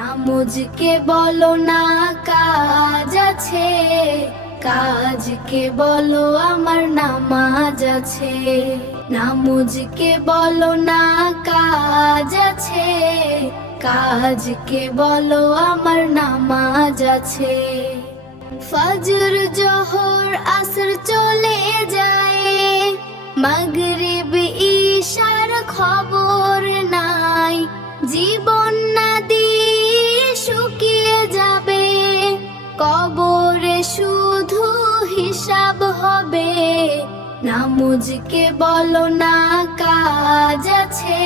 নামাজকে বলো না কাজ আছে, কাজকে বলো আমার নামাজ আছে। নামাজকে বলো না কাজ আছে, কাজকে বলো আমার নামাজ আছে। ফজর জোহর আসর চলে যায়, মাগরিব ঈশার খবর নাই। জীবন নদী শুকিয়ে যাবে, কবরে শুধু হিসাব হবে। নামাজকে বলো না কাজ আছে,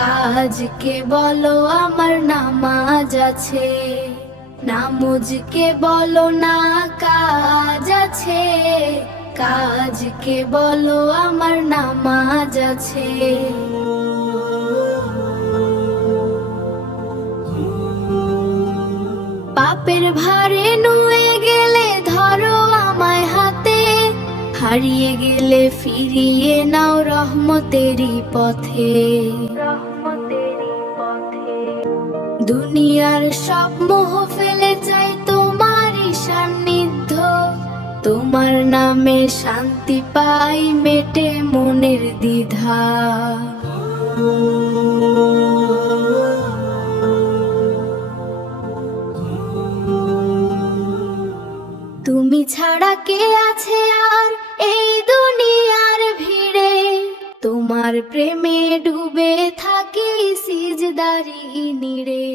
কাজকে বলো আমার নামাজ আছে। নামাজকে বলো না কাজ আছে, কাজকে বলো আমার নামাজ আছে। পাপের ভারে নুয়ে গেলে ধরো আমায় হাতে, হারিয়ে গেলে ফিরিয়ে নাও রহমতেরই পথে। দুনিয়ার সব মোহ ফেলে চাই তোমারই সান্নিধ্য, তোমার নামে শান্তি পাই মেটে মনের দ্বিধা। তুমি ছাড়া কে আছে আর এই দুনিয়ার ভিড়ে, তোমার প্রেমে ডুবে থাকি সিজদারি নিড়ে।